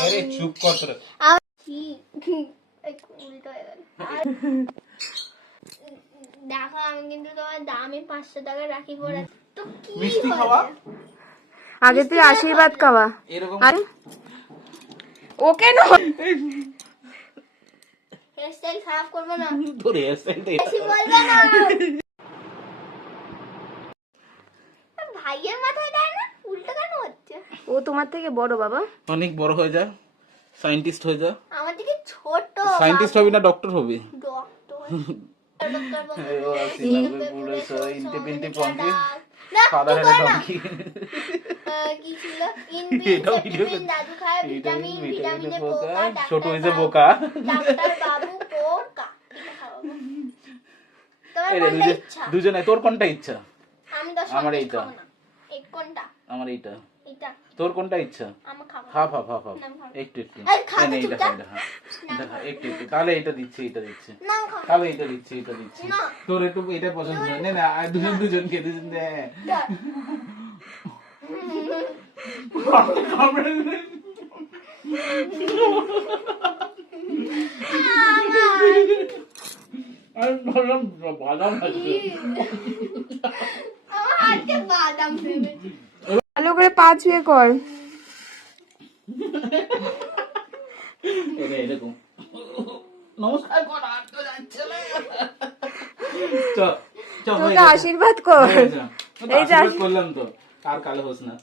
আরে চুপ কর তোরা। উল্টো হয়ে গেল। দেখো আমি কিন্তু তোমার দামি 500 টাকা রাখি পরে তো কি মিষ্টি খাওয়া আগে তুই আশীর্বাদ খাওয়া। এরকম আরে ও কেন হেয়ারস্টাইল খারাপ করবো না, তোর হেয়ারস্টাইলটা বেশি বলবে না। ভাইয়ের মাথায় দেয় না, উল্টো কেন হচ্ছে? ও তোমার থেকে বড় বাবা। অনেক বড় হয়ে যা, সায়েন্টিস্ট হয়ে যা। আমার থেকে ছোট। সায়েন্টিস্ট হবি না ডক্টর হবি? ডক্টর কি ছিল? দাদু খায় ভিটামিন, ভিটামিনে পোকা, ছোট হয়েছে বোকা। ডাক্তার বাবু পোকা। এটা খাওয়াবো। তোমার কোনটা ইচ্ছা? দুজনে তোর কোনটা ইচ্ছা? আমি তো আমার সব এইটা। খাবো না। এই কোনটা? আমার এইটা। এটা তোর কোনটা ইচ্ছা? আমি খাবো না। খা খা খা খা না, আমি খাবো না। একটু একটু এই খা তো এইটা চুপচাপ। খা দেখা একটু একটু তাহলে এটা দিচ্ছি এটা দিচ্ছি না আমি খাবো না। তাহলে এটা দিচ্ছি এটা দিচ্ছি না। তোর একটু এটা পছন্দ হয় না না আর দুজন দুজন কে দুজন দে ধর। আমি বললাম বাদাম আছে আমার হাতে বাদাম ফেলেছে। ভালো করে পা ছুঁয়ে কর। এরকম নমস্কার কর আর তো যাচ্ছে না চ চ তোকে আশীর্বাদ কর। এই যে করলাম তো আর কালো হোস না